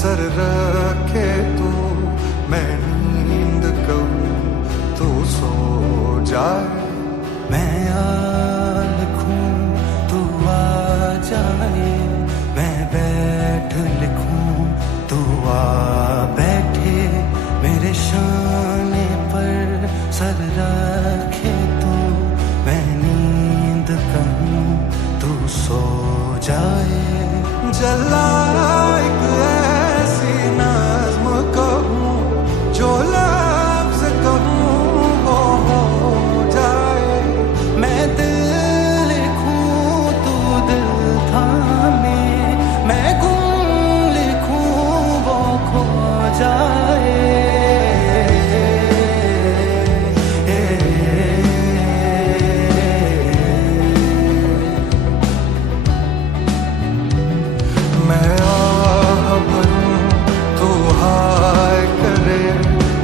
Sir रखे तू, मैं नींद कहूँ तू सो जाए। मैं आ लिखूं तू आ जाए, मैं बैठ लिखूं तू आ बैठे, मेरे शाने पर सर रखे तू, मैं नींद कहूँ तू सो जाए। जला एक ऐसी नज़्म कहूँ, जो लफ्ज़ कहूँ वो हो जाए। मैं दिल लिखूं तू दिल थामे, मैं गुम लिखूं वो खो जाए। मैं आह भरूं तू हाय करे,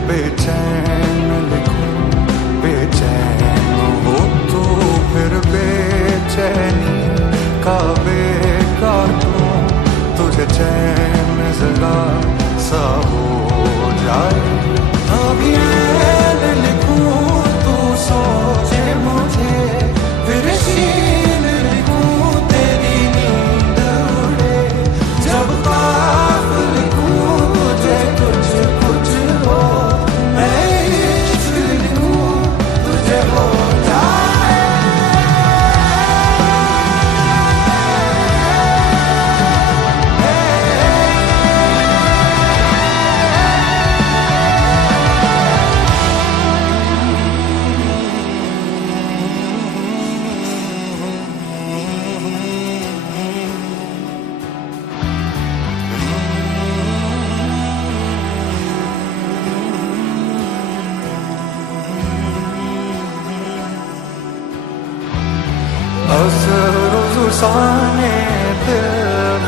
बेचैन लिखूं बेचैन हो तू, फिर बेचैनी का काटूं, तुझे चैन जरा सा हो जाए। अभी मैं लिखूं तू सोचे मुझे, फिर शीन लिखूं तेरी नींद उड़े, जब काफ लिखूं तुझे कुछ कुछ हो, मैं इश्क लिखूं तुझे हो जाए। असर जुसाने दिल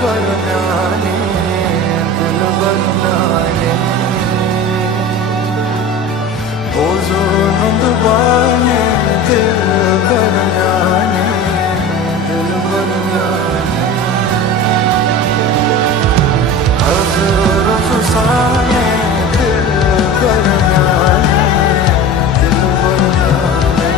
बरनाने, दिल बरनाने, जुल्म दिल बरनाने, दिल बरनाने। असर जुसाने दिल बरनाने, दिल बरनाने,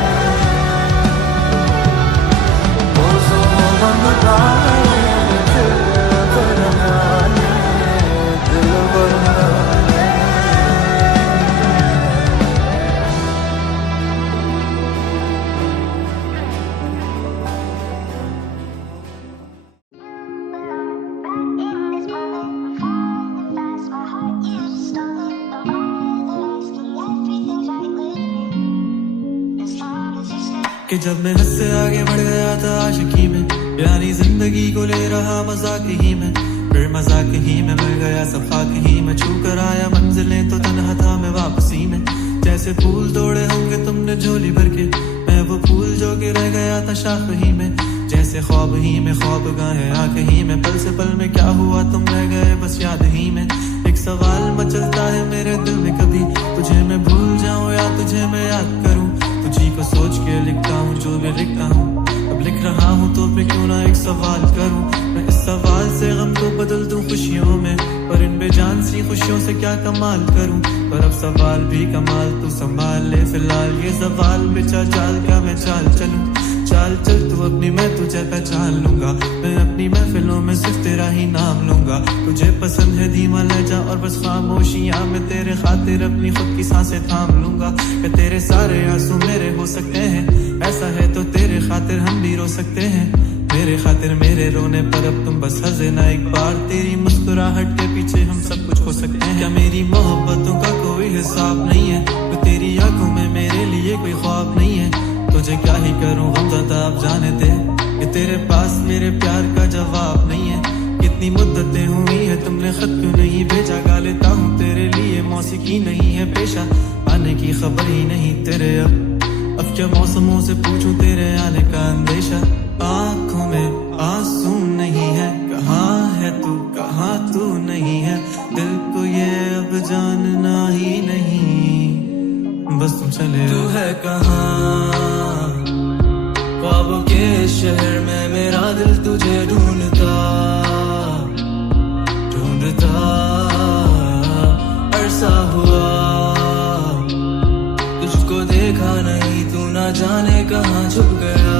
कि जब मैं हद से आगे बढ़ गया था आशिकी में, यानी जिंदगी को ले रहा मजाक ही में, फिर मजाक ही में मर गया सब खाक ही में, छू कर आया मंजिलें तो तन्हा था मैं वापसी में। जैसे फूल तोड़े होंगे तुमने झोली भर के, मैं वो फूल जो कि रह गया था शाख ही में, जैसे ख्वाब ही में ख्वाब गाहे आंख ही में, पल से पल में क्या हुआ तुम रह गए बस याद ही में। एक सवाल मचलता है मेरे दिल में, कभी तुझे मैं भूल जाऊं या तुझे मैं याद करूं, तुझी को सोच के लिखता हूँ जो भी लिखता हूँ, अब लिख रहा हूँ तो फिर क्यों ना एक सवाल करूँ, मैं इस सवाल से गम को बदल दूं खुशियों में, पर इन बेजान सी खुशियों से क्या कमाल करूँ, पर अब सवाल भी कमाल तू संभाल ले फिलहाल, ये सवाल बेचा चाल क्या मैं चाल चलूं, चाल चल तू अपनी मैं तुझे पहचान लूंगा, मैं अपनी महफिलों में सिर्फ तेरा ही नाम लूंगा, तुझे पसंद है धीमा लहजा और बस खामोशियां, मैं तेरे खातिर अपनी खुद की सांसें थाम लूंगा, कि तेरे सारे आंसू मेरे हो सकते हैं, ऐसा है तो तेरे खातिर हम भी रो सकते हैं, मेरे खातिर मेरे रोने पर अब तुम बस हंसे ना एक बार, तेरी मुस्कुराहट के पीछे हम सब कुछ हो सकते हैं, क्या मेरी मोहब्बतों का कोई हिसाब नहीं है, तो तेरी आंखों में मेरे लिए कोई ख्वाब नहीं है, तुझे क्या ही करूं हम ज़्यादा अब जाने दे, कि तेरे पास मेरे प्यार का जवाब नहीं है, कितनी मुद्दतें हुई है तुमने खत क्यों नहीं भेजा, गा लेता हूँ तेरे लिए मौसीकी नहीं है पेशा, आने की खबर ही नहीं तेरे अब क्या मौसमों से पूछूं तेरे आने का अंदेशा, आंखों में आंसू नहीं है, कहाँ है तू कहाँ तू नहीं है, दिल को ये अब जानना ही नहीं, बस तुम चले तू है कहाँ ख्वाबों के शहर में, मेरा दिल तुझे ढूंढता ढूंढता जाने कहाँ छुप गया,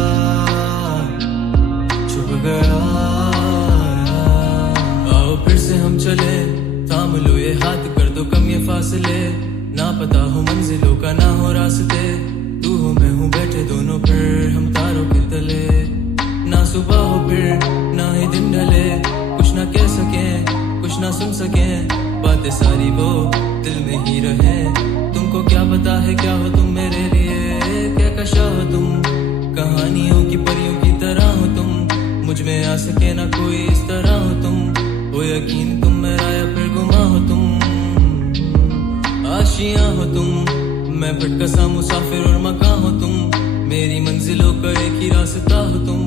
छुप गया। आओ फिर से हम चले, थाम लो ये हाथ, कर दो कम ये फासले। ना पता हो मंजिलों का ना हो रास्ते, तू हो मैं हूँ बैठे दोनों फिर हम तारों के तले। ना सुबह हो फिर ना ही दिन ढले, कुछ ना कह सके कुछ ना सुन सके, बातें सारी वो दिल में ही रहे। तुमको क्या पता है क्या हो तुम मेरे लिए, क्या कशा हो तुम, कहानियों की परियों की तरह हो तुम। मुझ में आ सके ना कोई इस तरह हो तुम, हो यकीन तुम मेरा या फिर गुमा हो तुम। आशियां हो तुम, मैं भटका सा मुसाफिर और मकां हो तुम। मेरी मंजिलों का एक ही रास्ता हो तुम,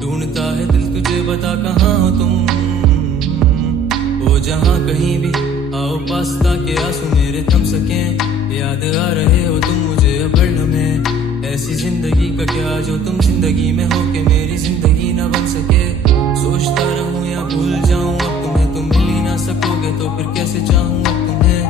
ढूंढता है दिल तुझे बता कहाँ हो तुम। वो जहाँ कहीं भी आओ पास ताकि आंसू मेरे थम सके, याद आ रहे हो तुम मुझे अब हर लम्हे। ऐसी जिंदगी का क्या जो तुम जिंदगी में हो के मेरी जिंदगी न बन सके। सोचता रहूं या भूल जाऊं अब तुम्हें, तुम मिल ही ना सकोगे तो फिर कैसे चाहूं अब तुम्हें।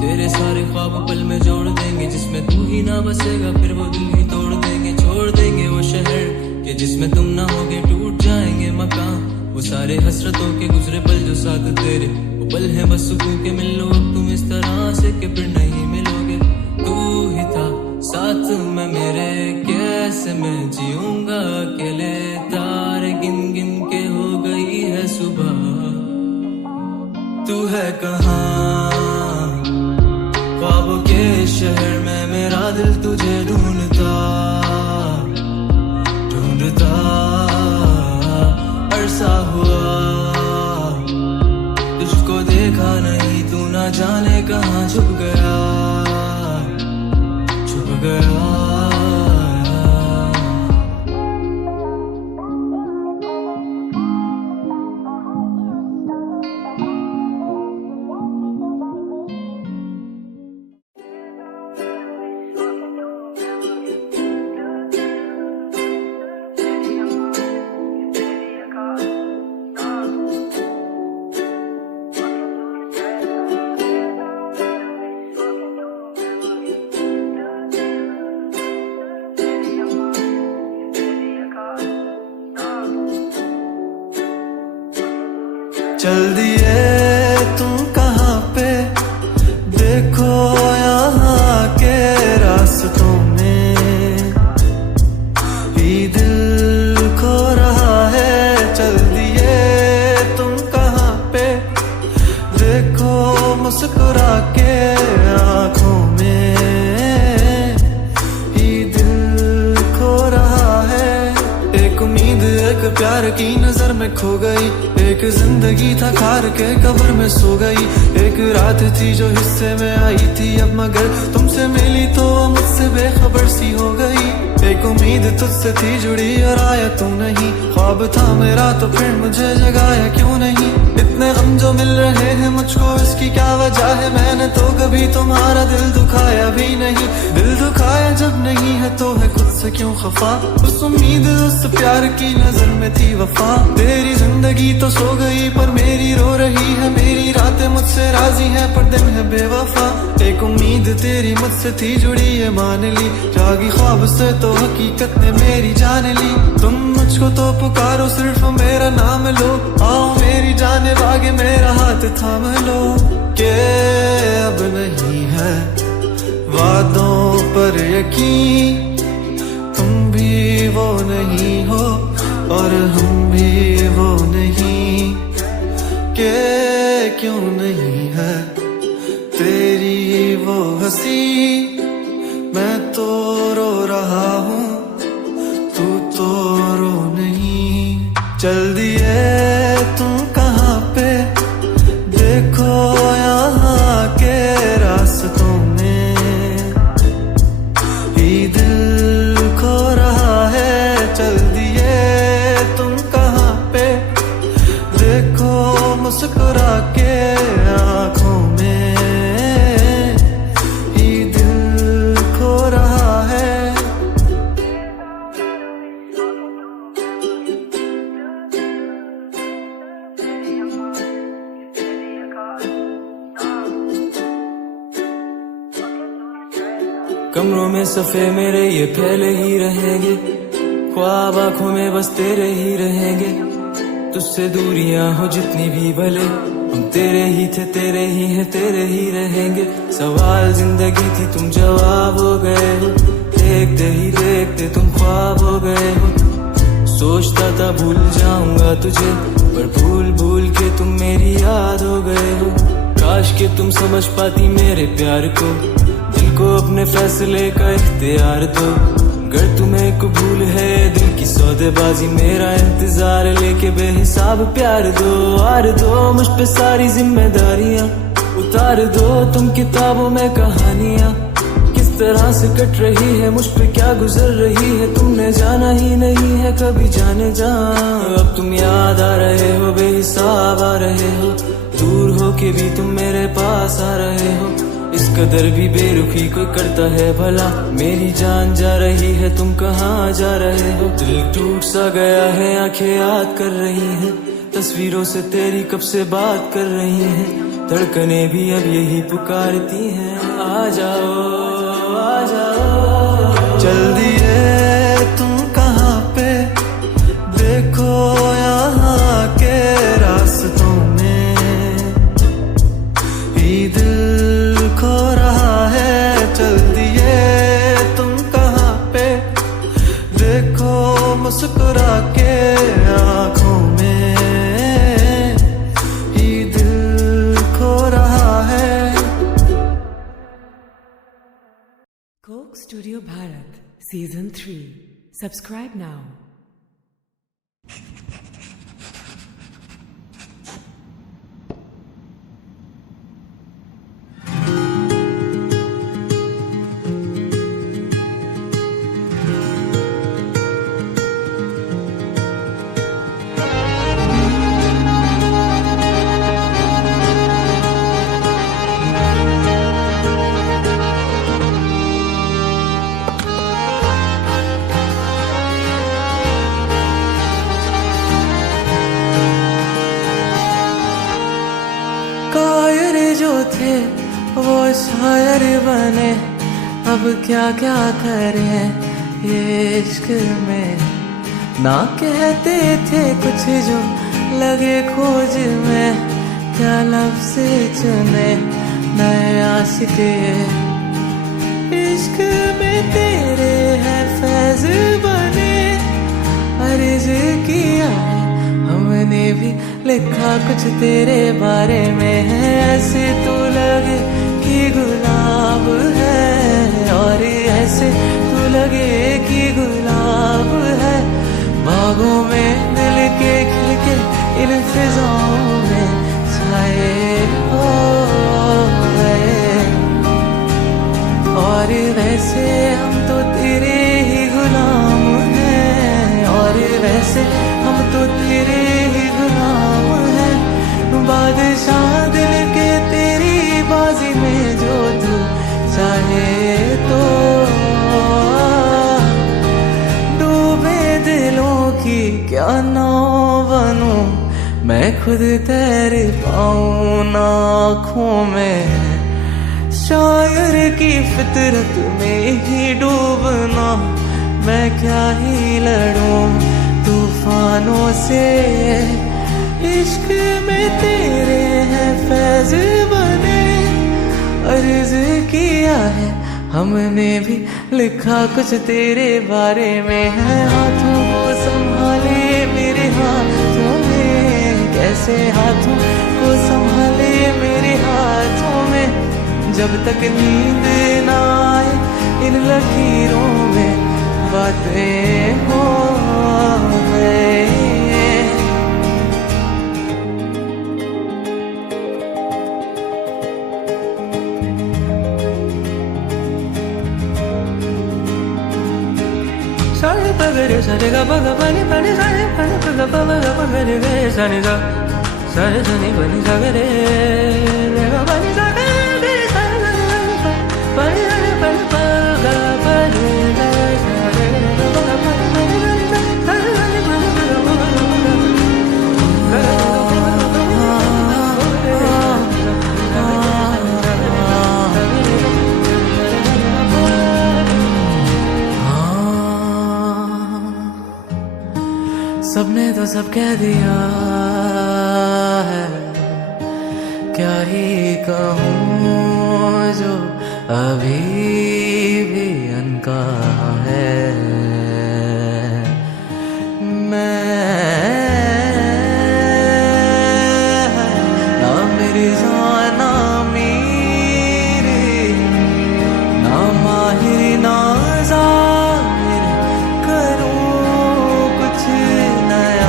तेरे सारे ख्वाब पल में जोड़ देंगे, जिसमें तू ही ना बसेगा फिर वो दिल ही तोड़ देंगे। छोड़ देंगे वो शहर के जिसमें तुम ना होगे, टूट जाएंगे मकान वो सारे हसरतों के गुजरे पल जो साथ तेरे। वो पल है बस सुकून के मिल लो अब तुम इस तरह से कि फिर नहीं मिलोगे। तू ही था साथ में मेरे, कैसे मैं जीऊंगा अकेले। तारे गिन गिन के हो गई है सुबह, तू है कहाँ ख्वाबों के शहर में, मेरा दिल तुझे ढूंढता ढूंढता। अरसा हुआ तुझको देखा नहीं, तू ना जाने कहाँ छुप गया, छुप गया। चल दिए तुम कहाँ पे, देखो यहाँ के रास्तों में ही दिल खो रहा है। चल दिए तुम कहाँ पे, देखो मुस्कुरा के आँखों में ही दिल खो रहा है। एक उम्मीद एक प्यार की नजर में खो गई, एक जिंदगी था खार के कब्र में सो गई। एक रात थी जो हिस्से में आई थी अब मगर तुमसे मिली तो मुझसे बेखबर सी हो गई। एक उम्मीद तुझसे थी जुड़ी और आया तू नहीं, ख्वाब था मेरा तो फिर मुझे जगाया क्यों नहीं। इतने गम जो मिल रहे हैं मुझको इसकी क्या वजह है, मैंने तो कभी तुम्हारा दिल दुखाया भी नहीं। दिल दुखाया जब नहीं है तो है खुद से क्यों खफा, उस उम्मीद उस प्यार की नजर में थी वफा। तेरी जिंदगी तो सो गई पर मेरी रो रही है, मेरी रातें मुझसे राजी है पर दिन है बेवफा। एक उम्मीद तेरी मुझसे थी जुड़ी ये मान ली, जागी ख्वाब से तो हकीकत ने मेरी जान ली। तुम मुझको तो पुकारो सिर्फ मेरा नाम लो, आओ मेरी जाने भागे मेरा हाथ थाम लो। के अब नहीं है वादों पर यकीन, तुम भी वो नहीं हो और हम भी वो नहीं। के क्यों नहीं है तेरी वो हंसी, मैं तो रो रहा हूँ तू तो रो नहीं। चल दिए तुम कहाँ पे, देखो यहाँ के रास्तों में ही दिल खो रहा है। चल दिए तुम कहाँ पे, देखो मुस्कुरा के आँखों में ही दिल खो रहा है। कमरों में सफे मेरे ये फैले ही रहेंगे, ख्वाब आंखों में बस तेरे ही रहेंगे। तुझसे दूरियां हो जितनी भी भले, हम तेरे ही थे, तेरे ही हैं, तेरे ही रहेंगे। सवाल जिंदगी थी, तुम जवाब हो गए हो, देखते ही देखते तुम ख्वाब हो गए हो। सोचता था भूल जाऊंगा तुझे, पर भूल भूल के तुम मेरी याद हो गए हो। काश के तुम समझ पाती मेरे प्यार को, दिल को अपने फैसले का इख्तियार दो। अगर तुम्हें कबूल है दिल की सौदेबाजी, मेरा इंतजार लेके बेहिसाब प्यार दो। आर दो मुझ पे सारी जिम्मेदारियां, उतार दो तुम किताबों में कहानियां। किस तरह से कट रही है मुझ पे क्या गुजर रही है, तुमने जाना ही नहीं है कभी जाने जा। अब तुम याद आ रहे हो, बेहिसाब आ रहे हो, दूर हो के भी तुम मेरे पास आ रहे हो। इस कदर भी बेरुखी कोई करता है भला, मेरी जान जा रही है तुम कहाँ जा रहे हो। दिल टूट सा गया है, आंखें याद कर रही हैं, तस्वीरों से तेरी कब से बात कर रही हैं। धड़कने भी अब यही पुकारती हैं, आ जाओ आ जाओ। चल दिए तुम कहाँ पे, देखो यहाँ के रास्तों में ही दिल खो रहा है। चल दिए तुम कहाँ पे, देखो मुस्कुरा के आँखों में ही दिल खो रहा है। Coke Studio Bharat Season 3. Subscribe now. कायर जो थे वो शायर बने, अब क्या क्या करें ये इश्क में। ना कहते थे कुछ जो लगे खोज में, क्या लफ्ज़ चुने नए आशिक। इश्क में तेरे है फैज़ बने, अर्ज़ किया हमने भी लिखा कुछ तेरे बारे में है। ऐसे तो लगे कि गुलाब है, और ऐसे तो लगे कि गुलाब है। बागों में दिल के खिल के इन फिजाओं में छाए हो गए। और वैसे हम तो तेरे ही गुलाम हैं, और वैसे हम तो तेरे ही गुलाम हैं। बादशाह दिल के तेरी बाजी में जो तू चाहे तो, डूबे दिलों की क्या नाव बनूं, मैं खुद तैर पाऊं ना आँखों में। शायर की फितरत में ही डूबना, मैं क्या ही लड़ूं तूफानों से। इश्क में तेरे हैं फैज़ बने, अर्ज़ किया है हमने भी लिखा कुछ तेरे बारे में है। हाथों को संभाले मेरे हाथों में, कैसे हाथों को संभाले मेरे हाथों में। जब तक नींद ना आए इन लकीरों में बातें हो गए। सारे पगरे सारे गा पगा पानी पानी सारे पानी पगा पगा पगरे गे सानी सा सारे सानी पानी सागरे गा पानी सागरे सारे पानी सारे पानी पगा पानी गा सारे गा पगा पानी सारे सानी पानी पगा सब कह दिया है, क्या ही कहूँ जो अभी भी अनकहा है। मैं ना मेरी जान ना मेरी, ना माहिर ना ज़ाहिर, करूँ कुछ नया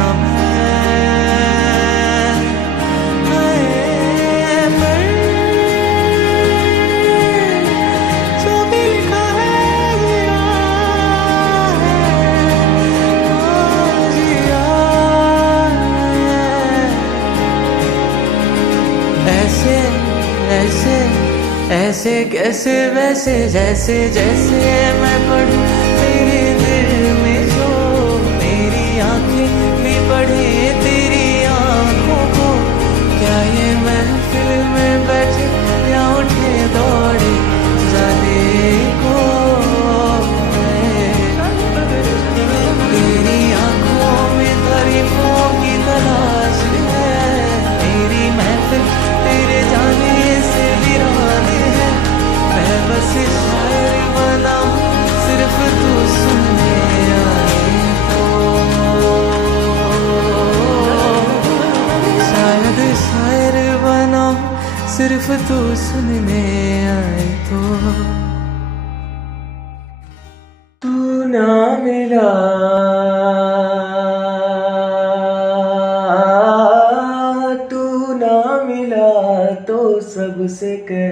ऐसे कैसे वैसे जैसे जैसे मैं पढ़ूं तेरे दिल में, जो मेरी आंखें भी पढ़े तेरी आंखों को। क्या ये महफिल में बैठे या उठे दौड़े जाने को, तेरी आंखों में तारीफों की तलाश है। मेरी महफिल तेरे जाने से वीराने है। मैं बस शायर बनाऊं सिर्फ तू सुनने आए तो, शायद शायर बनाऊं सिर्फ तू सुनने आए तो। तू ना मिला तो सबसे कह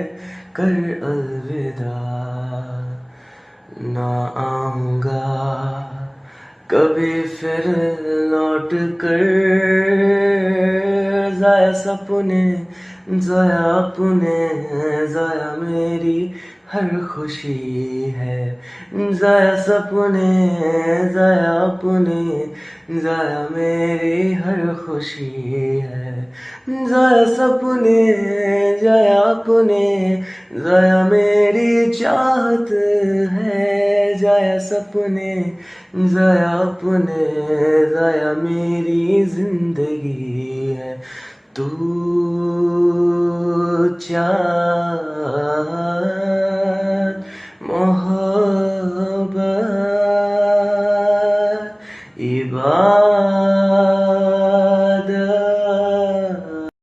कर अलविदा, ना आऊंगा कभी फिर लौट कर। जाया सपने जाया अपने, जाया मेरी हर खुशी है। जाया सपने जाया अपने, जाया मेरी हर खुशी है। जाया सपने जाया अपने, जाया मेरी चाहत है। जाया सपने जाया अपने, जाया मेरी जिंदगी है। तू चाहत मोहब्बत इबादत